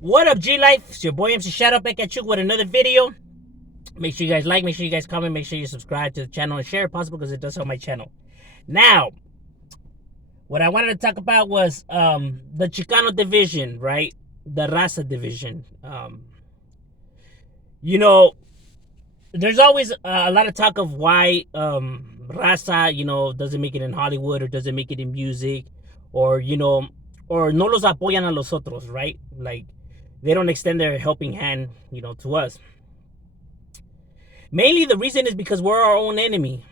What up, G Life? It's your boy MC Shadow back at you with another video. Make sure you guys like, make sure you guys comment, make sure you subscribe to the channel and share if possible because it does help my channel. Now, what I wanted to talk about was the Chicano division, right? The Raza division. You know, there's always a lot of talk of why Raza, doesn't make it in Hollywood or doesn't make it in music, or or no los apoyan a los otros, right? Like they don't extend their helping hand, to us. Mainly the reason is because we're our own enemy.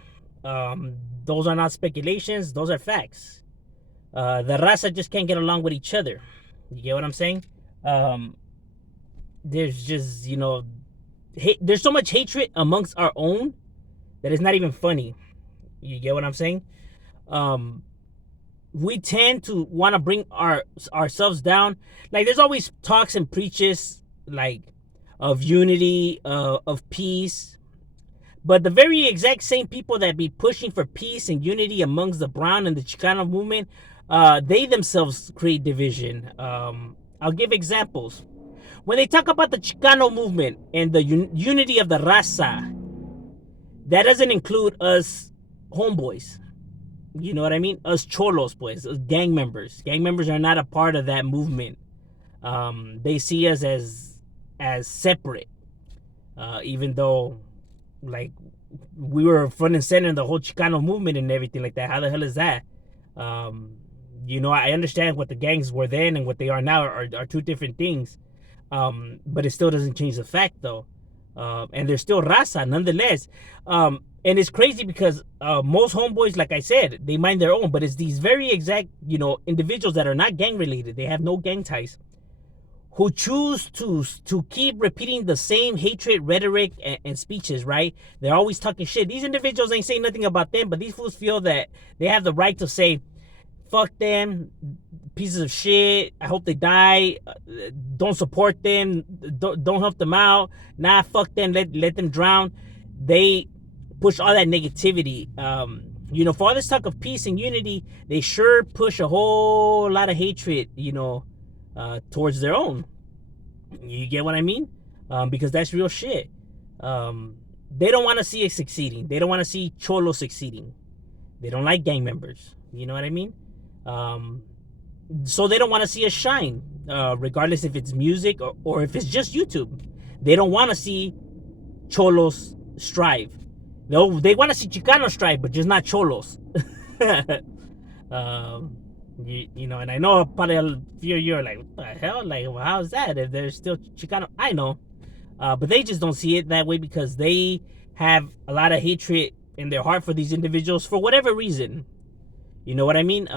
Those are not speculations; those are facts. The Raza just can't get along with each other. You get what I'm saying? There's just there's so much hatred amongst our own that it's not even funny. You get what I'm saying? We tend to want to bring ourselves down. Like there's always talks and preaches like of unity, of peace, but the very exact same people that be pushing for peace and unity amongst the brown and the Chicano movement, they themselves create division. I'll give examples. When they talk about the Chicano movement and the unity of the Raza, that doesn't include us homeboys. You know what I mean? Us cholos, pues, us gang members. Gang members are not a part of that movement. They see us as separate, even though, like, we were front and center in the whole Chicano movement and everything like that. How the hell is that? I understand what the gangs were then and what they are now are two different things. But it still doesn't change the fact, though. And they're still Raza, nonetheless. And it's crazy because most homeboys, like I said, they mind their own. But it's these very exact, individuals that are not gang related. They have no gang ties, who choose to keep repeating the same hatred rhetoric and speeches, right? They're always talking shit. These individuals ain't saying nothing about them, but these fools feel that they have the right to say, fuck them, pieces of shit, I hope they die, don't support them, don't help them out, nah, fuck them, let them drown. They push all that negativity. For all this talk of peace and unity, they sure push a whole lot of hatred, towards their own. You get what I mean? Because that's real shit. They don't want to see it succeeding. They don't want to see Cholo succeeding. They don't like gang members. You know what I mean? So they don't want to see us shine, regardless if it's music or if it's just YouTube. They don't want to see Cholos strive. No, they want to see Chicanos strive, but just not Cholos. And I know probably a few of you are like, what the hell? Like, well, how's that? If they're still Chicano, I know. But they just don't see it that way because they have a lot of hatred in their heart for these individuals for whatever reason. You know what I mean?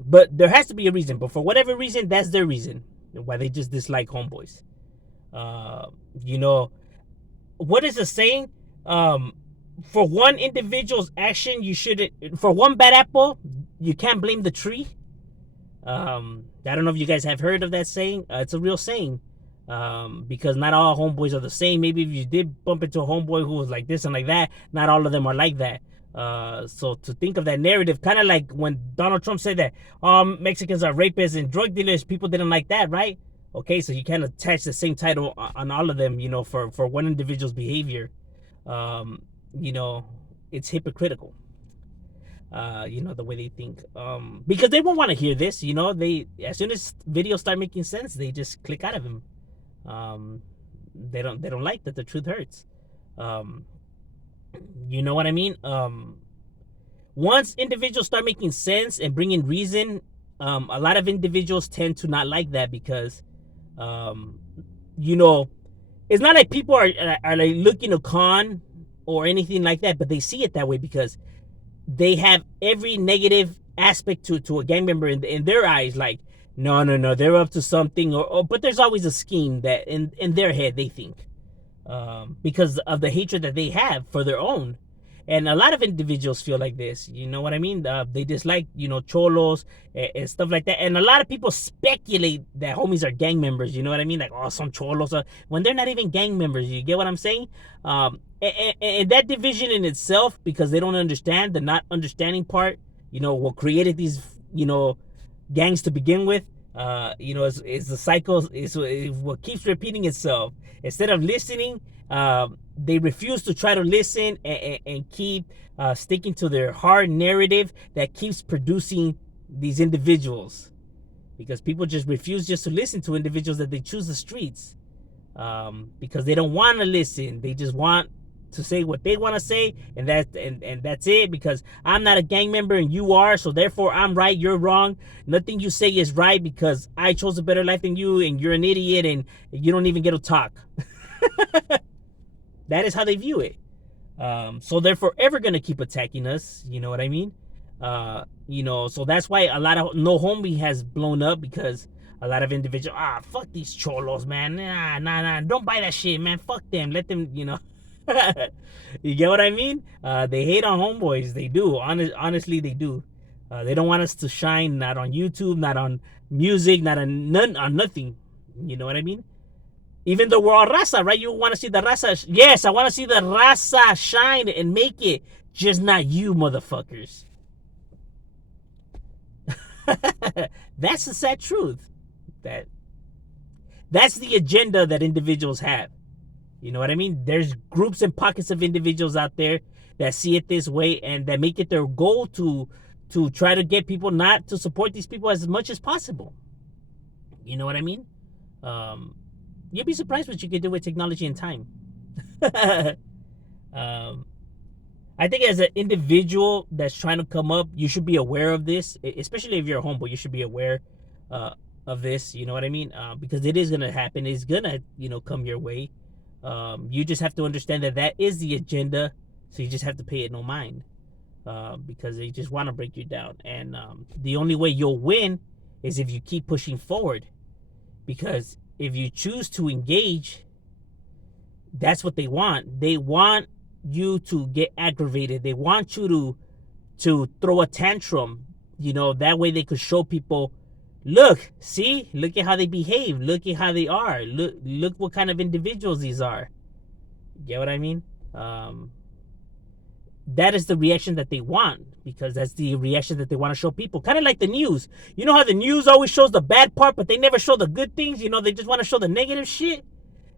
But there has to be a reason. But for whatever reason, that's their reason why they just dislike homeboys. What is the saying? For one individual's action, you shouldn't. For one bad apple, you can't blame the tree. I don't know if you guys have heard of that saying. It's a real saying. Because not all homeboys are the same. Maybe if you did bump into a homeboy who was like this and like that, not all of them are like that. So to think of that narrative, kind of like when Donald Trump said that Mexicans are rapists and drug dealers, people didn't like that, right? Okay, so you can't attach the same title on all of them, for one individual's behavior. It's hypocritical. The way they think. Because they won't want to hear this, they, as soon as videos start making sense, they just click out of them. They don't like that the truth hurts. You know what I mean? Once individuals start making sense and bringing reason, a lot of individuals tend to not like that because, it's not like people are like looking to con or anything like that, but they see it that way because they have every negative aspect to a gang member in their eyes. Like, no, they're up to something, but there's always a scheme that in their head they think. Because of the hatred that they have for their own. And a lot of individuals feel like this, you know what I mean? They dislike, cholos and stuff like that. And a lot of people speculate that homies are gang members, you know what I mean? Like, oh, some cholos are, when they're not even gang members, you get what I'm saying? And that division in itself, because they don't understand, the not understanding part, what created these, gangs to begin with, It's the cycle. It's what keeps repeating itself. Instead of listening, they refuse to try to listen and keep sticking to their hard narrative that keeps producing these individuals. Because people just refuse just to listen to individuals that they choose the streets, because they don't want to listen. They just want to say what they want to say, and that's it. Because I'm not a gang member and you are, so therefore I'm right, you're wrong. Nothing you say is right because I chose a better life than you, and you're an idiot, and you don't even get to talk. That is how they view it. So they're forever gonna keep attacking us. You know what I mean? So that's why a lot of No Homie has blown up, because a lot of individuals, fuck these cholos, man. Nah, don't buy that shit, man. Fuck them. Let them, You get what I mean? They hate on homeboys. They do. Honestly, they do. They don't want us to shine, not on YouTube, not on music, not on nothing. You know what I mean? Even though we're all Raza, right? You want to see the Raza. Yes, I want to see the Raza shine and make it. Just not you, motherfuckers. That's the sad truth. That's the agenda that individuals have. You know what I mean? There's groups and pockets of individuals out there that see it this way and that make it their goal to try to get people not to support these people as much as possible. You know what I mean? You'd be surprised what you could do with technology and time. I think as an individual that's trying to come up, you should be aware of this, especially if you're a homeboy. You should be aware of this. You know what I mean? Because it is gonna happen. It's gonna come your way. You just have to understand that is the agenda. So you just have to pay it no mind, because they just want to break you down. And the only way you'll win is if you keep pushing forward. Because if you choose to engage, that's what they want. They want you to get aggravated. They want you to throw a tantrum. That way they could show people, look at how they behave. Look at how they are. Look what kind of individuals these are. You get what I mean? That is the reaction that they want, because that's the reaction that they want to show people. Kind of like the news. You know how the news always shows the bad part, but they never show the good things? They just want to show the negative shit.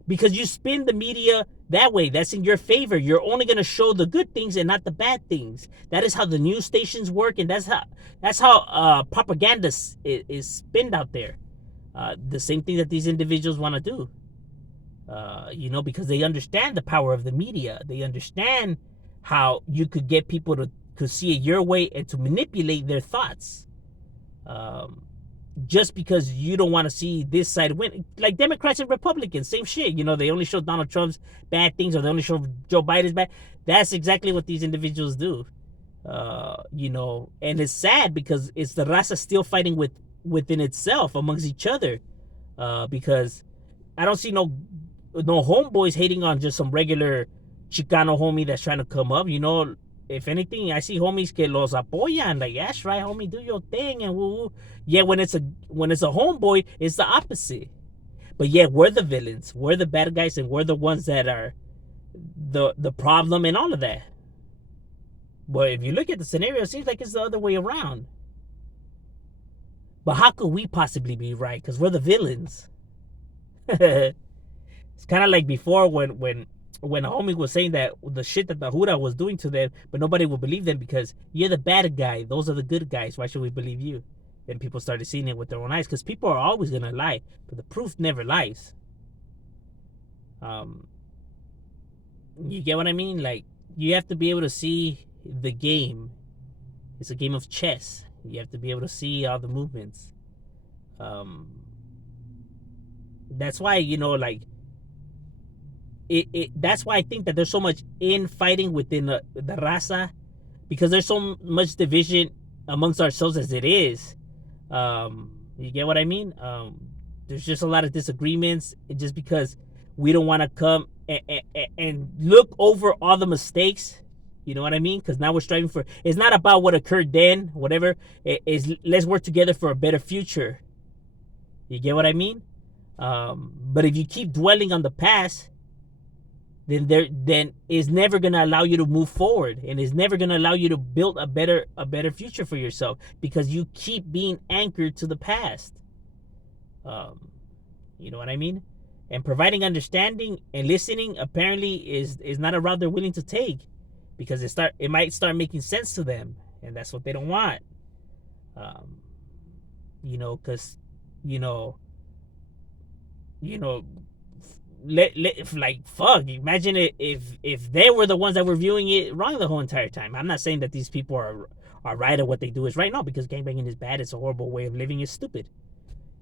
Because you spin the media that way. That's in your favor. You're only going to show the good things and not the bad things. That is how the news stations work, and that's how propaganda is spinned out there. The same thing that these individuals want to do. Because they understand the power of the media. They understand how you could get people to see it your way and to manipulate their thoughts. Just because you don't want to see this side win. Like Democrats and Republicans, same shit. They only show Donald Trump's bad things, or they only show Joe Biden's bad. That's exactly what these individuals do. And it's sad because it's the Raza still fighting within itself, amongst each other. Because I don't see no homeboys hating on just some regular Chicano homie that's trying to come up. If anything, I see homies que los apoyan. Like, that's right, homie, do your thing, and woo. Yeah, when it's a homeboy, it's the opposite. But yeah, we're the villains, we're the bad guys, and we're the ones that are the problem and all of that. But if you look at the scenario, it seems like it's the other way around. But how could we possibly be right? Because we're the villains. It's kind of like before when a homie was saying that the shit that the Hura was doing to them, but nobody would believe them because you're the bad guy. Those are the good guys. Why should we believe you? Then people started seeing it with their own eyes, because people are always going to lie, but the proof never lies. You get what I mean? Like, you have to be able to see the game. It's a game of chess. You have to be able to see all the movements. That's why, that's why I think that there's so much infighting within the Raza, because there's so much division amongst ourselves as it is. You get what I mean? There's just a lot of disagreements, just because we don't want to come and look over all the mistakes. You know what I mean? Because now we're striving for, it's not about what occurred then, whatever. Let's work together for a better future. You get what I mean? But if you keep dwelling on the past, then it's never gonna allow you to move forward, and it's never gonna allow you to build a better future for yourself, because you keep being anchored to the past. Um, you know what I mean? And providing understanding and listening apparently is not a route they're willing to take, because it might start making sense to them, and that's what they don't want. Um, because you know, you know, like fuck. Imagine it if they were the ones that were viewing it wrong the whole entire time. I'm not saying that these people are right or what they do is right. No, because gangbanging is bad. It's a horrible way of living. It's stupid.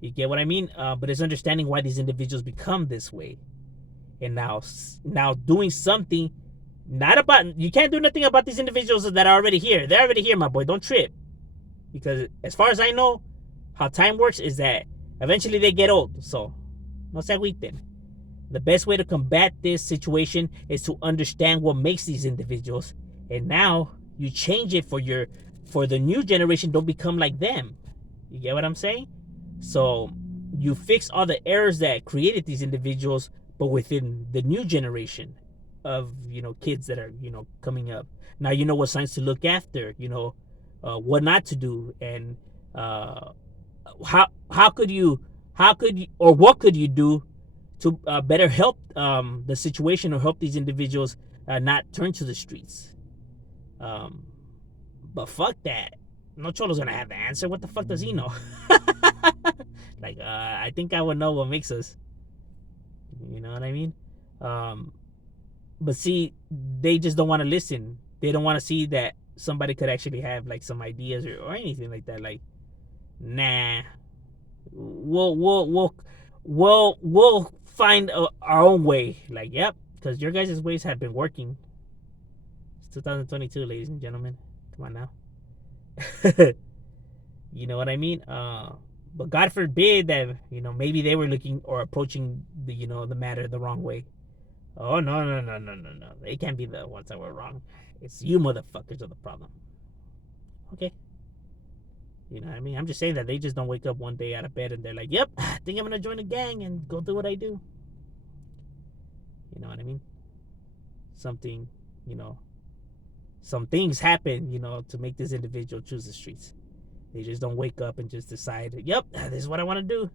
You get what I mean? But it's understanding why these individuals become this way, and now doing something. Not about You can't do nothing about these individuals that are already here. They're already here, my boy. Don't trip, because as far as I know, how time works is that eventually they get old. So no se agüiten. The best way to combat this situation is to understand what makes these individuals, and now you change it for the new generation. Don't become like them. You get what I'm saying? So you fix all the errors that created these individuals, but within the new generation of kids that are coming up. Now you know what signs to look after. What not to do, and how could you or what could you do to better help the situation, or help these individuals not turn to the streets. Um, but fuck that. No cholo's gonna have the answer. What the fuck does he know? Like, I think I would know what makes us. You know what I mean? But see, they just don't want to listen. They don't want to see that somebody could actually have like some ideas or anything like that. Like, nah, we'll find our own way. Like, yep, because your guys' ways have been working. It's 2022, ladies and gentlemen. Come on now. You know what I mean? But God forbid that maybe they were looking or approaching the matter the wrong way. Oh, no. They can't be the ones that were wrong. It's you motherfuckers are the problem. Okay. You know what I mean? I'm just saying that they just don't wake up one day out of bed and they're like, yep, I think I'm going to join a gang and go do what I do. You know what I mean? Something, some things happen, to make this individual choose the streets. They just don't wake up and just decide, yep, this is what I want to do.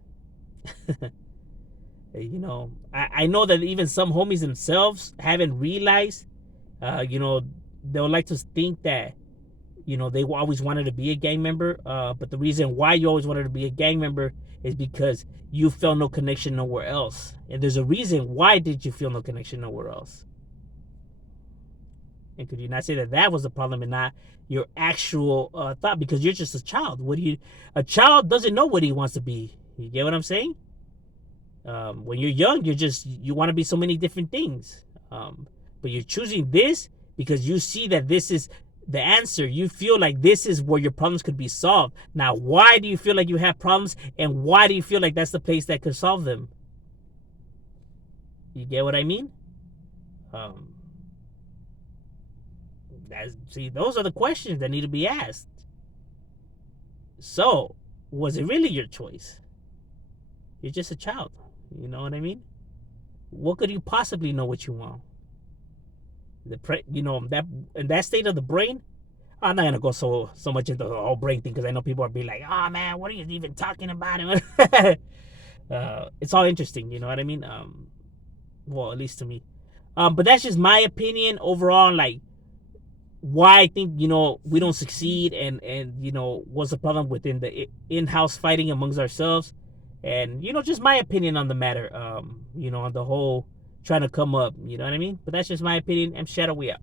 I know that even some homies themselves haven't realized, they'll like to think that, they always wanted to be a gang member. But the reason why you always wanted to be a gang member is because you felt no connection nowhere else. And there's a reason why did you feel no connection nowhere else. And could you not say that that was the problem and not your actual thought? Because you're just a child. A child doesn't know what he wants to be. You get what I'm saying? When you're young, you want to be so many different things. But you're choosing this because you see that this is the answer. You feel like this is where your problems could be solved. Now, why do you feel like you have problems, and why do you feel like that's the place that could solve them? You get what I mean? Those are the questions that need to be asked. So, was it really your choice? You're just a child. You know what I mean? What could you possibly know what you want? That in that state of the brain, I'm not gonna go so much into the whole brain thing because I know people are being like, "Oh man, what are you even talking about?" It's all interesting, you know what I mean? Well, at least to me. But that's just my opinion overall. Like, why I think we don't succeed, and what's the problem within the in-house fighting amongst ourselves, and just my opinion on the matter. On the whole trying to come up. You know what I mean? But that's just my opinion. I'm Shadow. We out.